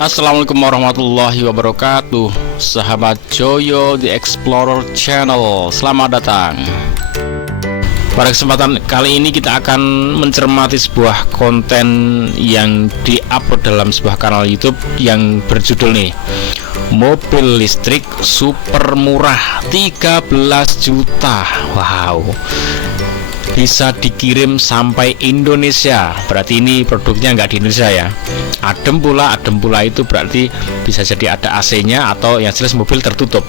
Assalamualaikum warahmatullahi wabarakatuh. Sahabat Joyo The Explorer Channel, selamat datang. Pada kesempatan kali ini kita akan mencermati sebuah konten yang diupload dalam sebuah kanal YouTube yang berjudul nih, mobil listrik super murah 13 juta. Wow, bisa dikirim sampai Indonesia. Berarti ini produknya nggak di Indonesia ya. Adem pula itu berarti bisa jadi ada AC-nya atau yang jelas mobil tertutup.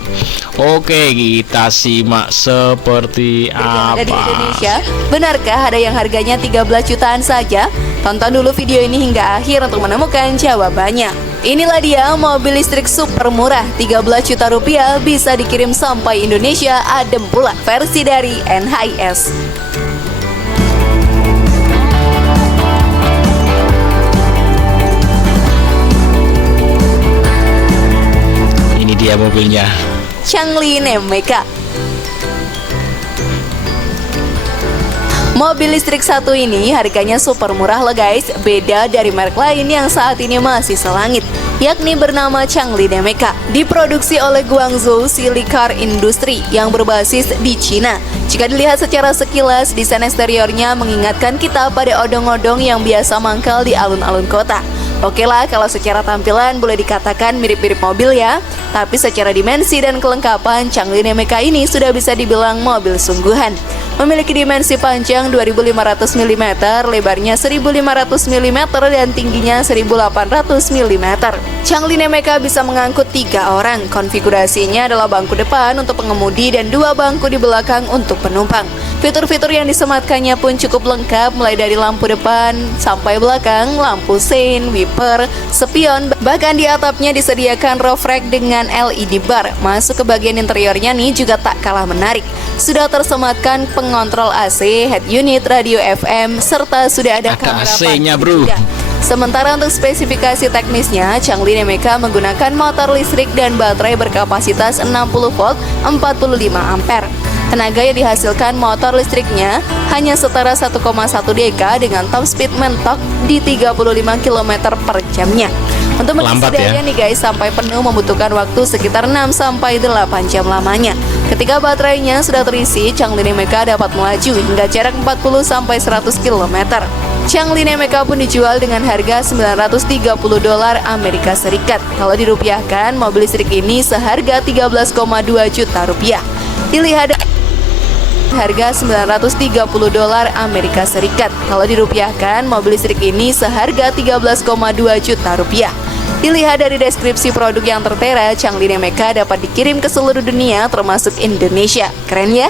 Oke, kita simak seperti apa. Ada di Indonesia, benarkah ada yang harganya 13 jutaan saja? Tonton dulu video ini hingga akhir untuk menemukan jawabannya. Inilah dia mobil listrik super murah 13 juta rupiah, bisa dikirim sampai Indonesia, adem pula, versi dari NHIS. Dia mobilnya Changli Nemeka. Mobil listrik satu ini harganya super murah loh guys, beda dari merek lain yang saat ini masih selangit, yakni bernama Changli Nemeka. Diproduksi oleh Guangzhou Silicar Industry yang berbasis di Cina. Jika dilihat secara sekilas, desain eksteriornya mengingatkan kita pada odong-odong yang biasa mangkal di alun-alun kota. Oke lah, kalau secara tampilan boleh dikatakan mirip-mirip mobil ya. Tapi secara dimensi dan kelengkapan, Changli Nemeka ini sudah bisa dibilang mobil sungguhan. Memiliki dimensi panjang 2500 mm, lebarnya 1500 mm, dan tingginya 1800 mm. Changli Nemeka bisa mengangkut 3 orang. Konfigurasinya adalah bangku depan untuk pengemudi dan 2 bangku di belakang untuk penumpang. Fitur-fitur yang disematkannya pun cukup lengkap, mulai dari lampu depan sampai belakang, lampu sein, wiper, spion, bahkan di atapnya disediakan roof rack dengan LED bar. Masuk ke bagian interiornya nih juga tak kalah menarik. Sudah tersematkan pengontrol AC, head unit, radio FM, serta sudah ada kamera AC-nya bro. Sementara untuk spesifikasi teknisnya, Changli Nemeka menggunakan motor listrik dan baterai berkapasitas 60 volt 45 ampere. Tenaga yang dihasilkan motor listriknya hanya setara 1,1 dk dengan top speed mentok di 35 km per jamnya. Untuk mengisi daya nih guys sampai penuh membutuhkan waktu sekitar 6-8 jam lamanya. Ketika baterainya sudah terisi, Changli Nemeka dapat melaju hingga jarak 40-100 km. Changli Nemeka pun dijual dengan harga $930 Amerika Serikat. Kalau dirupiahkan, mobil listrik ini seharga 13,2 juta rupiah. Dilihat harga $930 Amerika Serikat. Kalau dirupiahkan, mobil listrik ini seharga 13,2 juta rupiah. Dilihat dari deskripsi produk yang tertera, Changli Nemeka dapat dikirim ke seluruh dunia termasuk Indonesia. Keren ya?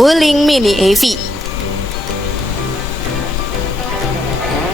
Wuling Mini EV.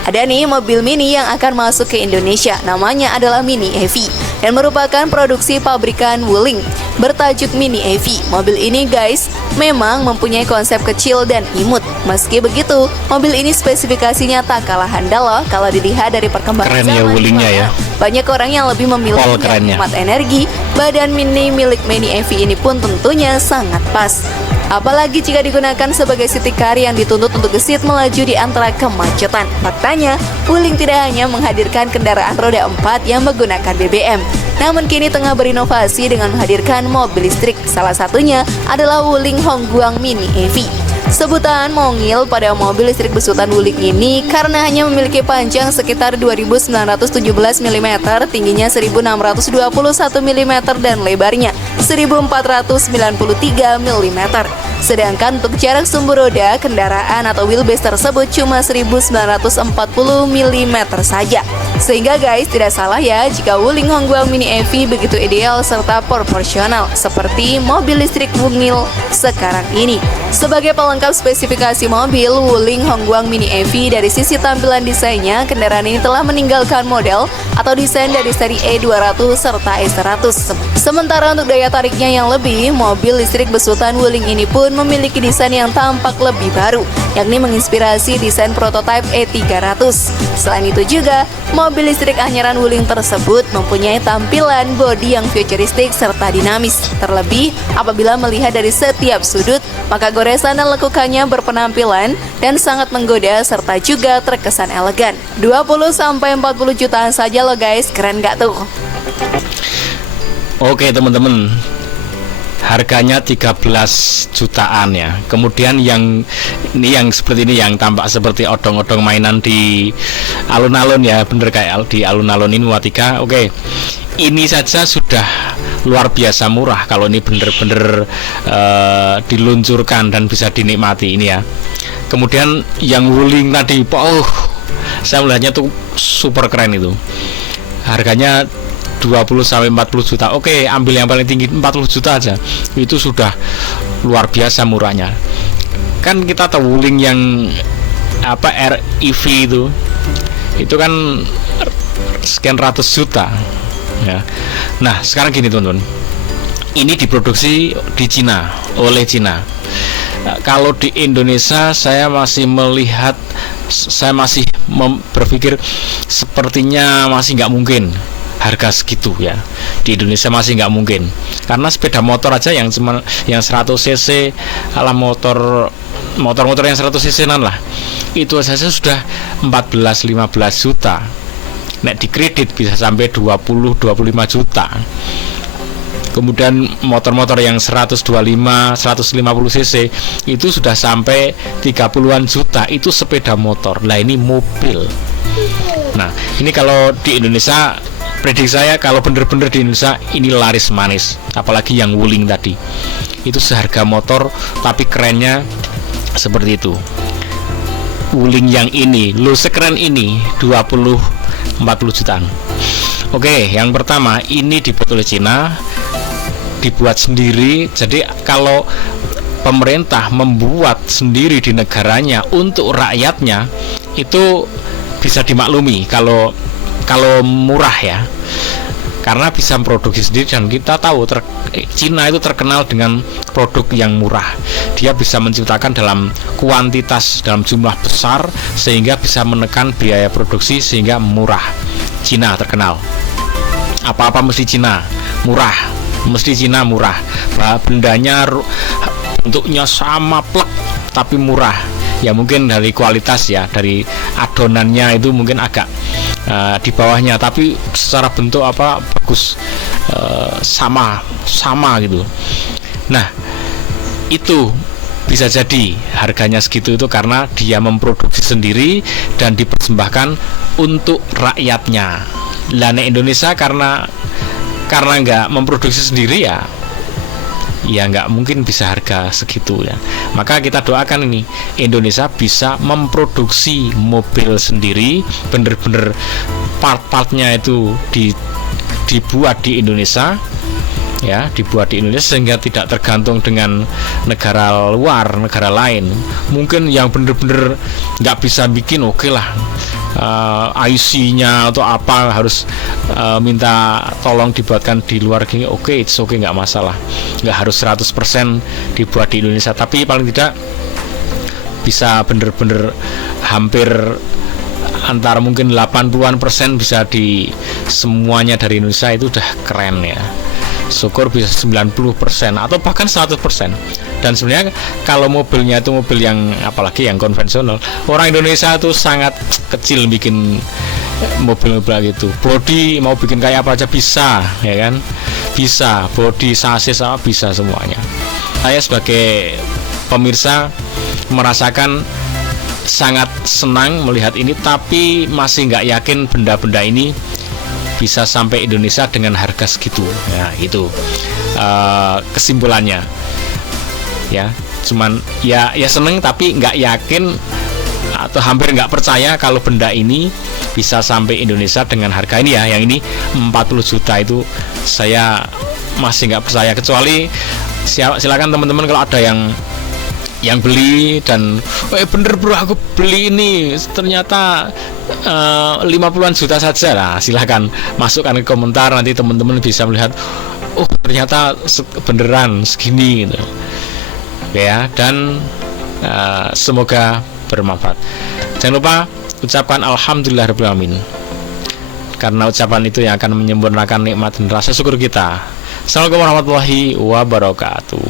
Ada nih mobil mini yang akan masuk ke Indonesia, namanya adalah Mini EV dan merupakan produksi pabrikan Wuling bertajuk Mini EV. Mobil ini guys memang mempunyai konsep kecil dan imut. Meski begitu, mobil ini spesifikasinya tak kalah handal loh kalau dilihat dari perkembangan zaman. Wulingnya ya. Banyak orang yang lebih memilih hemat energi. Badan mini milik Mini EV ini pun tentunya sangat pas. Apalagi jika digunakan sebagai city car yang dituntut untuk gesit melaju di antara kemacetan. Faktanya, Wuling tidak hanya menghadirkan kendaraan roda 4 yang menggunakan BBM, namun kini tengah berinovasi dengan menghadirkan mobil listrik. Salah satunya adalah Wuling Hongguang Mini EV. Sebutan mongil pada mobil listrik besutan Wuling ini karena hanya memiliki panjang sekitar 2917 mm, tingginya 1621 mm, dan lebarnya 1493 mm. Sedangkan untuk jarak sumbu roda kendaraan atau wheelbase tersebut cuma 1940 mm saja. Sehingga guys, tidak salah ya jika Wuling Hongguang Mini EV begitu ideal serta proporsional seperti mobil listrik mungil sekarang ini. Sebagai pelengkap spesifikasi mobil Wuling Hongguang Mini EV, dari sisi tampilan desainnya, kendaraan ini telah meninggalkan model atau desain dari seri E200 serta E100. Sementara untuk daya tariknya yang lebih, mobil listrik besutan Wuling ini pun memiliki desain yang tampak lebih baru, yakni menginspirasi desain prototipe E300. Selain itu juga, mobil listrik anyaran Wuling tersebut mempunyai tampilan bodi yang futuristik serta dinamis. Terlebih, apabila melihat dari setiap sudut, maka goresan dan lekukannya berpenampilan dan sangat menggoda serta juga terkesan elegan. 20-40 jutaan saja loh guys, keren gak tuh? Oke teman-teman, harganya 13 jutaan ya. Kemudian yang seperti ini, yang tampak seperti odong-odong mainan di alun-alun ya, bener kayak di alun-alun ini Muatika. Oke, ini saja sudah luar biasa murah kalau ini bener-bener diluncurkan dan bisa dinikmati ini ya. Kemudian yang Wuling tadi, saya melihatnya tuh super keren itu. Harganya 20-40 juta. Oke, ambil yang paling tinggi 40 juta aja. Itu sudah luar biasa murahnya. Kan kita tahu Wuling yang REV itu kan sekian ratus juta ya. Nah, sekarang gini teman-teman. Ini diproduksi di Cina, oleh Cina. Kalau di Indonesia saya masih berpikir sepertinya masih nggak mungkin harga segitu ya. Di Indonesia masih nggak mungkin, karena sepeda motor aja yang 100 cc ala motor yang 100 cc lah, itu saja sudah 14-15 juta. Nek dikredit bisa sampai 20-25 juta. Kemudian motor-motor yang 125, 150 cc itu sudah sampai 30-an juta. Itu sepeda motor. Lah ini mobil. Nah, ini kalau di Indonesia, prediksi saya kalau bener-bener di Indonesia ini laris manis. Apalagi yang Wuling tadi, itu seharga motor tapi kerennya seperti itu. Wuling yang ini, lo sekeren ini 20-40 jutaan. Oke, yang pertama ini dibuat oleh Cina, dibuat sendiri. Jadi kalau pemerintah membuat sendiri di negaranya untuk rakyatnya, itu bisa dimaklumi kalau murah ya, karena bisa memproduksi sendiri. Dan kita tahu Cina itu terkenal dengan produk yang murah. Dia bisa menciptakan dalam kuantitas, dalam jumlah besar, sehingga bisa menekan biaya produksi sehingga murah. Cina terkenal, apa-apa mesti Cina murah, mesti Cina murah. Bendanya bentuknya sama plek tapi murah ya, mungkin dari kualitas ya, dari adonannya itu mungkin agak di bawahnya, tapi secara bentuk bagus, sama gitu. Nah, itu bisa jadi harganya segitu itu karena dia memproduksi sendiri dan dipersembahkan untuk rakyatnya. Lah Indonesia karena nggak memproduksi sendiri ya nggak mungkin bisa harga segitu ya. Maka kita doakan ini Indonesia bisa memproduksi mobil sendiri, bener-bener part-partnya itu dibuat di Indonesia ya, dibuat di Indonesia sehingga tidak tergantung dengan negara luar, negara lain. Mungkin yang bener-bener nggak bisa bikin, oke lah, IC-nya atau apa harus minta tolong dibuatkan di luar gini, oke, nggak masalah, nggak harus 100% dibuat di Indonesia, tapi paling tidak bisa bener-bener hampir antara mungkin 80% bisa di semuanya dari Indonesia. Itu udah keren ya. Syukur bisa 90% atau bahkan 100%. Dan sebenarnya kalau mobilnya itu mobil yang apalagi yang konvensional, orang Indonesia itu sangat kecil bikin mobil-mobil gitu. Body mau bikin kayak apa aja bisa, ya kan? Bisa, body, sasis apa bisa semuanya. Saya sebagai pemirsa merasakan sangat senang melihat ini, tapi masih nggak yakin benda-benda ini bisa sampai Indonesia dengan harga segitu. Ya, itu kesimpulannya. Ya, cuman ya seneng tapi nggak yakin atau hampir nggak percaya kalau benda ini bisa sampai Indonesia dengan harga ini ya. Yang ini 40 juta itu saya masih nggak percaya. Kecuali silakan teman-teman kalau ada yang yang beli dan bener bro aku beli ini ternyata 50-an juta saja lah, silahkan masukkan ke komentar, nanti teman-teman bisa melihat ternyata beneran segini gitu ya. Dan semoga bermanfaat. Jangan lupa ucapkan alhamdulillahirabbil alamin, karena ucapan itu yang akan menyempurnakan nikmat dan rasa syukur kita. Assalamualaikum warahmatullahi wabarakatuh.